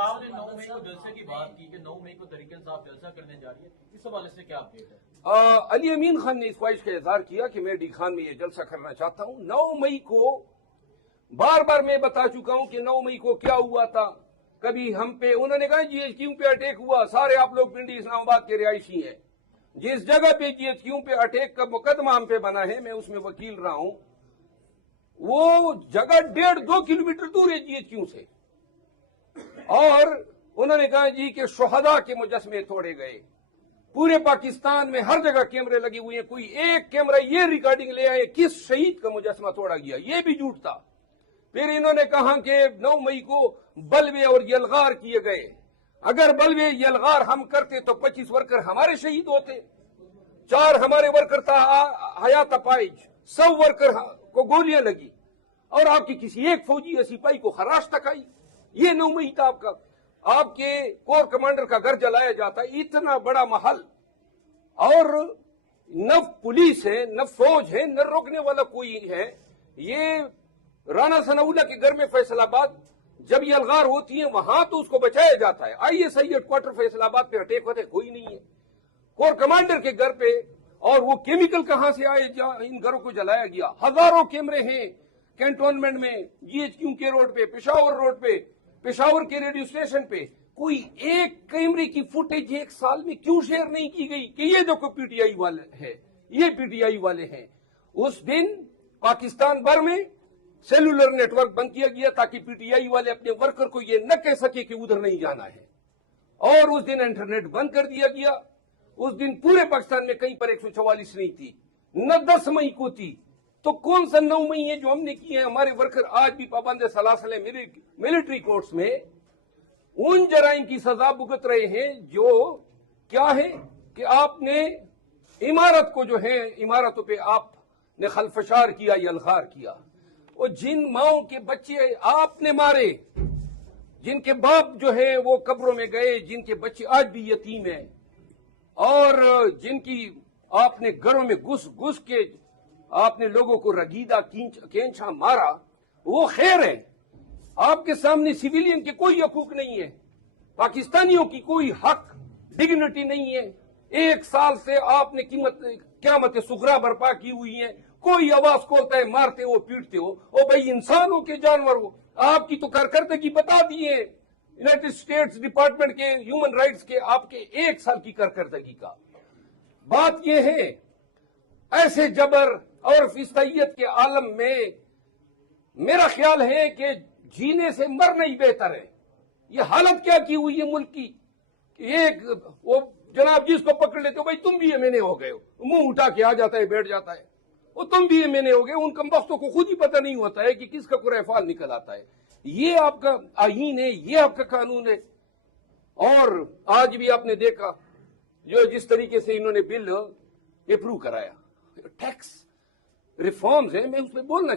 آپ نے 9 مئی کو جلسے کی بات کی کہ 9 مئی کو تحریک انصاف جلسہ کرنے جا رہی ہے، اس حوالے سے کیا اپڈیٹ ہے؟ علی امین خان نے اس خواہش کا اظہار کیا کہ میں ڈی خان میں یہ جلسہ کرنا چاہتا ہوں۔ 9 مئی کو بار بار میں بتا چکا ہوں کہ 9 مئی کو کیا ہوا تھا۔ کبھی ہم پہ انہوں نے کہا جی ایچ کیو پہ اٹیک ہوا، سارے آپ لوگ پنڈی اسلام آباد کے رہائشی ہیں۔ جس جگہ پہ جی ایچ کیو پہ اٹیک کا مقدمہ ہم پہ بنا ہے، میں اس میں وکیل رہا ہوں، وہ جگہ 1.5-2 کلومیٹر دور ہے جی ایچ کیو سے۔ اور انہوں نے کہا جی کہ شہداء کے مجسمے توڑے گئے، پورے پاکستان میں ہر جگہ کیمرے لگے ہوئے ہیں، کوئی ایک کیمرہ یہ ریکارڈنگ لے آئے کس شہید کا مجسمہ توڑا گیا، یہ بھی جھوٹ تھا۔ پھر انہوں نے کہا کہ 9 مئی کو بلوے اور یلغار کیے گئے، اگر بلوے یلغار ہم کرتے تو 25 ورکر ہمارے شہید ہوتے، 4 ہمارے ورکر تھا حیات اپائج، 100 ورکر کو گولیاں لگی، اور آپ کی کسی ایک فوجی یا سپاہی کو خراش تک آئی۔ یہ 9 مئی تھا آپ کا، آپ کے کور کمانڈر کا گھر جلایا جاتا ہے، اتنا بڑا محل، اور نہ پولیس ہے نہ فوج ہے نہ روکنے والا کوئی ہے۔ یہ رانا ثناء اللہ کے گھر میں فیصل آباد جب یہ الغار ہوتی ہیں وہاں تو اس کو بچایا جاتا ہے، I S I had quarter Faisal آباد پہ اٹیک ہوتے کوئی نہیں ہے، کور کمانڈر کے گھر پہ، اور وہ کیمیکل کہاں سے آئے ان گھروں کو جلایا گیا۔ ہزاروں کیمرے ہیں کینٹونمنٹ میں، جی ایچ کیو کے روڈ پہ، پشاور روڈ پہ، پشاور کے ریڈیو اسٹیشن پہ، کوئی ایک کیمرے کی فوٹیج 1 سال میں کیوں شیئر نہیں کی گئی کہ یہ جو پی ٹی آئی والے ہیں، یہ پی ٹی آئی والے ہیں۔ اس دن پاکستان بھر میں سیلولر نیٹ ورک بند کیا گیا تاکہ پی ٹی آئی والے اپنے ورکر کو یہ نہ کہہ سکے کہ ادھر نہیں جانا ہے، اور اس دن انٹرنیٹ بند کر دیا گیا۔ اس دن پورے پاکستان میں کہیں پر 144 نہیں تھی، نہ 10 مئی کو تھی، تو کون سا 9 مئی ہے جو ہم نے کیے ہیں؟ ہمارے ورکر آج بھی پابند سلاسل ہیں ملٹری کورٹس میں، ان جرائم کی سزا بھگت رہے ہیں جو کیا ہے کہ آپ نے عمارت کو جو ہے عمارتوں پہ آپ نے خلفشار کیا یا الغار کیا، اور جن ماؤں کے بچے آپ نے مارے، جن کے باپ جو ہے وہ قبروں میں گئے، جن کے بچے آج بھی یتیم ہیں، اور جن کی آپ نے گھروں میں گھس کے آپ نے لوگوں کو رگیدہ کینچا مارا، وہ خیر ہے۔ آپ کے سامنے سویلین کے کوئی حقوق نہیں ہے، پاکستانیوں کی کوئی حق ڈگنیٹی نہیں ہے۔ 1 سال سے آپ نے قیامت صغرا برپا کی ہوئی ہے، کوئی آواز کھولتا ہے مارتے ہو پیٹتے ہو، او بھائی انسان ہو کے جانور ہو۔ آپ کی تو کارکردگی بتا دیے یونائٹڈ اسٹیٹس ڈپارٹمنٹ کے ہیومن رائٹس کے، آپ کے 1 سال کی کارکردگی کا۔ بات یہ ہے ایسے جبر اور فسطائیت کے عالم میں میرا خیال ہے کہ جینے سے مرنا ہی بہتر ہے۔ یہ حالت کیا کی ہوئی ہے ملک کی، ایک وہ جناب جس کو پکڑ لیتے ہو بھائی تم بھی MNA ہو گئے ہو، منہ اٹھا کے آ جاتا ہے بیٹھ جاتا ہے، وہ تم بھی MNA ہو گئے، ان کم بختوں کو خود ہی پتہ نہیں ہوتا ہے کہ کس کا قرآن فعال نکل آتا ہے۔ یہ آپ کا آئین ہے، یہ آپ کا قانون ہے۔ اور آج بھی آپ نے دیکھا جو جس طریقے سے انہوں نے بل اپروو کرایا، ٹیکس ریفارمز ہیں، میں اس پہ بولنا